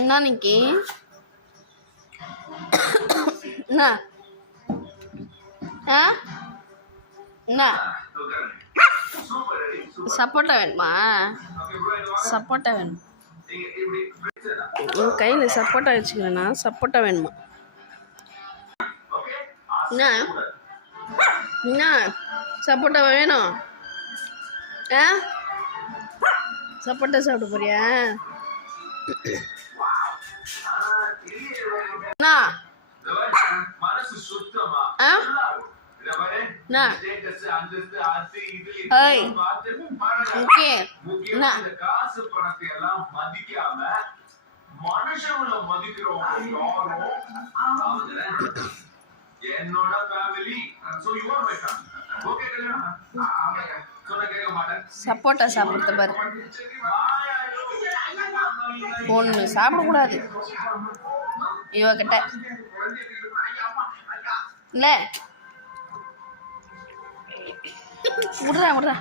என்ன இன்னைக்கு என்ன என்ன சப்போட்டா வேணுமா? சப்போட்டா வேணும். உன் கையில் சப்போட்டா வச்சுக்கிறேண்ணா. சப்போட்டா வேணுமா? என்ன என்ன சப்போட்டா வேணும்? சப்போட்டா சாப்பிட போறியா? என்ன சப்போட்டா சாப்பிடுறது பாரு. ஒன்று சாப்பிடக்கூடாது இவகிட்ட இல்லை. விட்றா